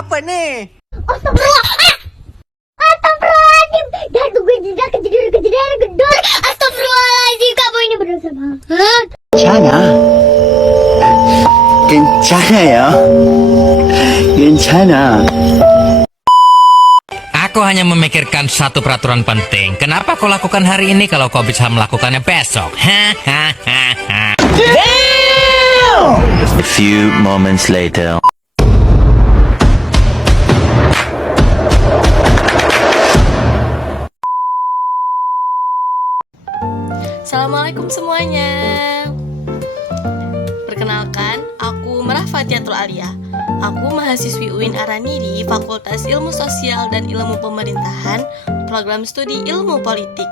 Apa nih? Astagfirullah. Astagfirullahaladzim. Dah tunggu jeda kejadian gedor. Astagfirullahaladzim, kamu ini berdosa banget. Kencana. Kencana ya. Kencana. Aku hanya memikirkan satu peraturan penting. Kenapa kau lakukan hari ini kalau kau bisa melakukannya besok? A few moments later. Assalamualaikum semuanya. Perkenalkan, aku Merah Fatiatul Alia. Aku mahasiswi UIN Araniri, Fakultas Ilmu Sosial dan Ilmu Pemerintahan, Program Studi Ilmu Politik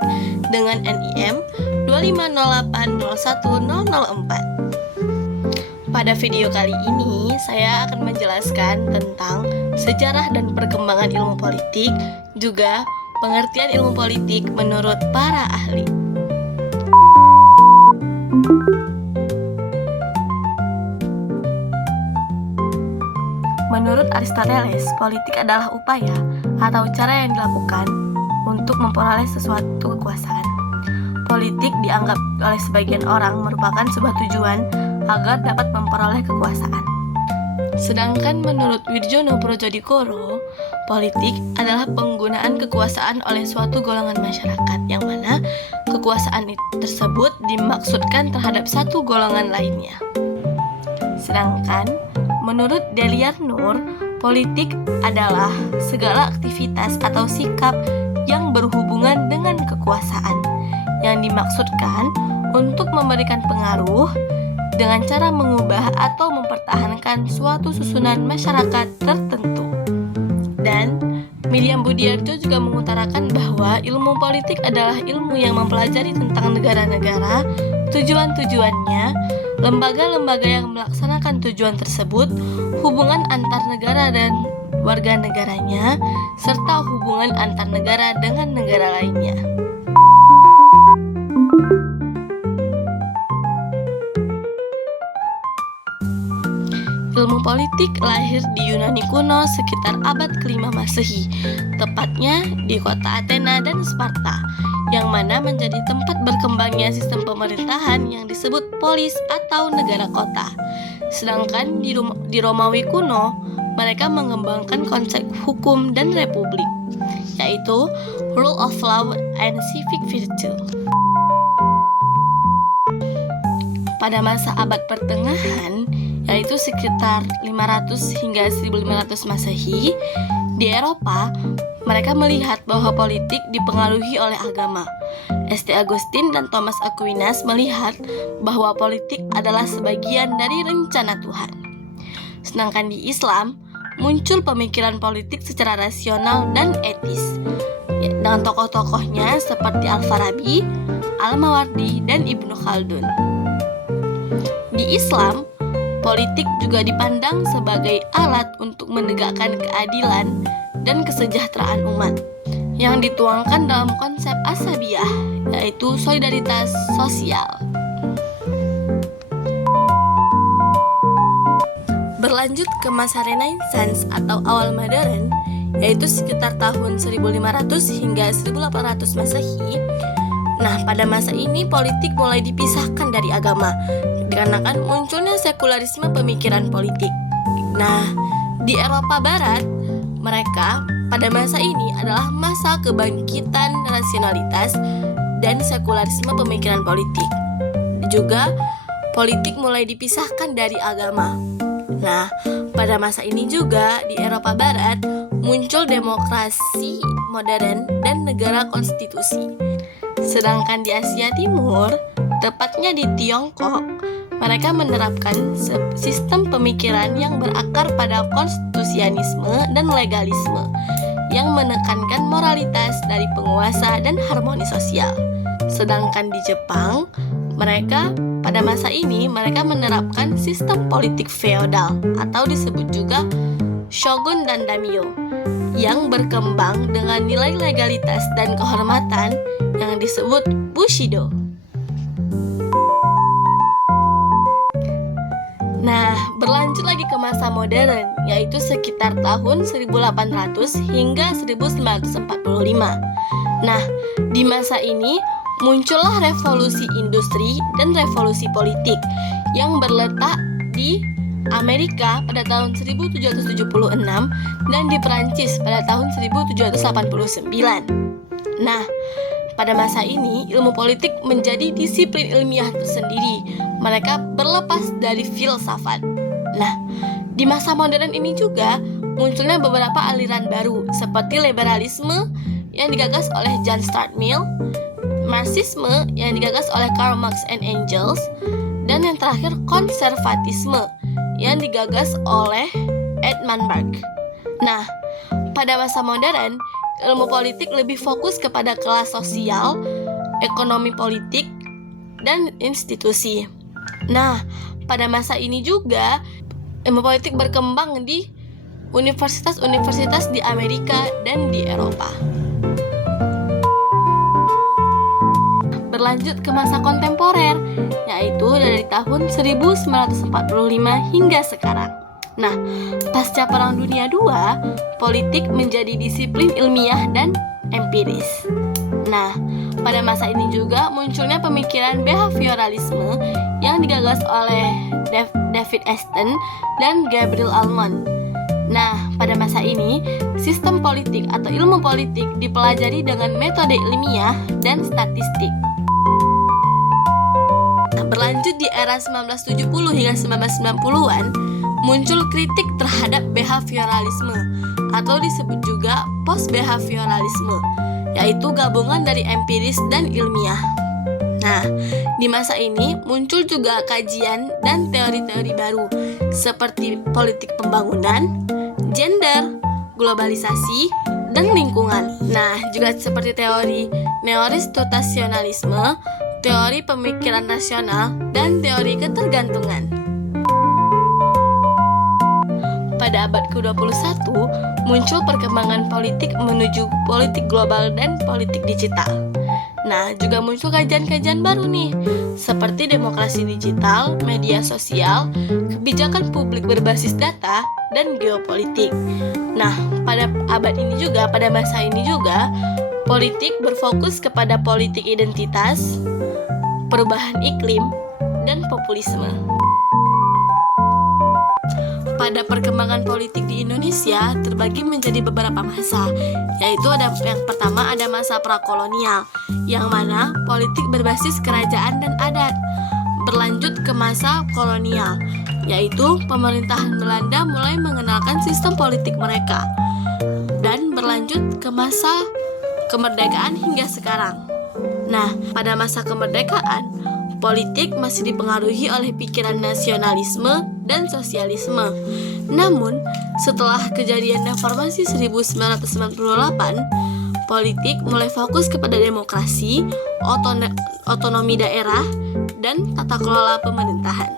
dengan NIM 250801004. Pada video kali ini, saya akan menjelaskan tentang sejarah dan perkembangan ilmu politik, juga pengertian ilmu politik menurut para ahli. Menurut Aristoteles, politik adalah upaya atau cara yang dilakukan untuk memperoleh sesuatu kekuasaan. Politik dianggap oleh sebagian orang merupakan sebuah tujuan agar dapat memperoleh kekuasaan. Sedangkan menurut Wirjono Projodikoro, politik adalah penggunaan kekuasaan oleh suatu golongan masyarakat yang mana kekuasaan tersebut dimaksudkan terhadap satu golongan lainnya. Sedangkan menurut Deliar Nur, politik adalah segala aktivitas atau sikap yang berhubungan dengan kekuasaan yang dimaksudkan untuk memberikan pengaruh dengan cara mengubah atau mempertahankan suatu susunan masyarakat tertentu. Dan Miriam Budiarto juga mengutarakan bahwa ilmu politik adalah ilmu yang mempelajari tentang negara-negara, tujuan-tujuannya, lembaga-lembaga yang melaksanakan tujuan tersebut, hubungan antar negara dan warga negaranya, serta hubungan antar negara dengan negara lainnya. Ilmu politik lahir di Yunani kuno sekitar abad ke-5 Masehi, tepatnya di kota Athena dan Sparta, yang mana menjadi tempat berkembangnya sistem pemerintahan yang disebut polis atau negara kota. Sedangkan di Romawi kuno, mereka mengembangkan konsep hukum dan republik, yaitu rule of law and civic virtue. Pada masa abad pertengahan, yaitu sekitar 500 hingga 1500 Masehi, di Eropa, mereka melihat bahwa politik dipengaruhi oleh agama. St. Augustine dan Thomas Aquinas melihat bahwa politik adalah sebagian dari rencana Tuhan. Sedangkan di Islam, muncul pemikiran politik secara rasional dan etis, dengan tokoh-tokohnya seperti Al-Farabi, Al-Mawardi, dan Ibnu Khaldun. Di Islam, politik juga dipandang sebagai alat untuk menegakkan keadilan dan kesejahteraan umat yang dituangkan dalam konsep asabiyah, yaitu solidaritas sosial. Berlanjut ke masa Renaissance atau awal modern, yaitu sekitar tahun 1500 hingga 1800 Masehi. Nah, pada masa ini politik mulai dipisahkan dari agama, dikarenakan munculnya sekularisme pemikiran politik. Nah, di Eropa Barat, mereka pada masa ini adalah masa kebangkitan rasionalitas dan sekularisme pemikiran politik. Juga, politik mulai dipisahkan dari agama. Nah, pada masa ini juga di Eropa Barat muncul demokrasi modern dan negara konstitusi. Sedangkan di Asia Timur, tepatnya di Tiongkok, mereka menerapkan sistem pemikiran yang berakar pada konstitusianisme dan legalisme yang menekankan moralitas dari penguasa dan harmoni sosial. Sedangkan di Jepang, pada masa ini mereka menerapkan sistem politik feodal atau disebut juga shogun dan daimyo yang berkembang dengan nilai legalitas dan kehormatan yang disebut Bushido. Nah, berlanjut lagi ke masa modern, yaitu sekitar tahun 1800 hingga 1945. Nah, di masa ini muncullah revolusi industri dan revolusi politik yang berletak di Amerika pada tahun 1776 dan di Perancis pada tahun 1789. Nah, pada masa ini ilmu politik menjadi disiplin ilmiah tersendiri. Mereka berlepas dari filsafat. Nah, di masa modern ini juga munculnya beberapa aliran baru seperti liberalisme yang digagas oleh John Stuart Mill, Marxisme yang digagas oleh Karl Marx and Engels, dan yang terakhir konservatisme yang digagas oleh Edmund Burke. Nah, pada masa modern, ilmu politik lebih fokus kepada kelas sosial, ekonomi politik, dan institusi. Nah, pada masa ini juga ilmu politik berkembang di universitas-universitas di Amerika dan di Eropa. Berlanjut ke masa kontemporer, yaitu dari tahun 1945 hingga sekarang. Nah, pasca Perang Dunia II, politik menjadi disiplin ilmiah dan empiris. Nah, pada masa ini juga munculnya pemikiran behavioralisme yang digagas oleh David Easton dan Gabriel Almond. Nah, pada masa ini, sistem politik atau ilmu politik dipelajari dengan metode ilmiah dan statistik. Nah, berlanjut di era 1970 hingga 1990-an, muncul kritik terhadap behavioralisme atau disebut juga post-behavioralisme, yaitu gabungan dari empiris dan ilmiah. Nah, di masa ini muncul juga kajian dan teori-teori baru seperti politik pembangunan, gender, globalisasi, dan lingkungan. Nah, juga seperti teori neoristutasionalisme, teori pemikiran rasional, dan teori ketergantungan. Pada abad ke-21, muncul perkembangan politik menuju politik global dan politik digital. Nah, juga muncul kajian-kajian baru nih, seperti demokrasi digital, media sosial, kebijakan publik berbasis data, dan geopolitik. Nah, pada abad ini juga, pada masa ini juga, politik berfokus kepada politik identitas, perubahan iklim, dan populisme. Pada perkembangan politik di Indonesia terbagi menjadi beberapa masa, yaitu yang pertama ada masa prakolonial, yang mana politik berbasis kerajaan dan adat. Berlanjut ke masa kolonial, yaitu pemerintahan Belanda mulai mengenalkan sistem politik mereka. Dan berlanjut ke masa kemerdekaan hingga sekarang. Nah, pada masa kemerdekaan, politik masih dipengaruhi oleh pikiran nasionalisme dan sosialisme. Namun, setelah kejadian reformasi 1998, politik mulai fokus kepada demokrasi, otonomi daerah, dan tata kelola pemerintahan.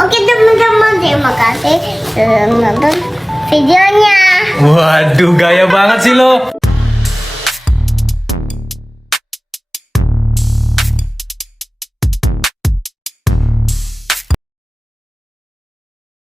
Oke teman-teman, terima kasih sudah menonton videonya. Waduh, gaya banget sih lo.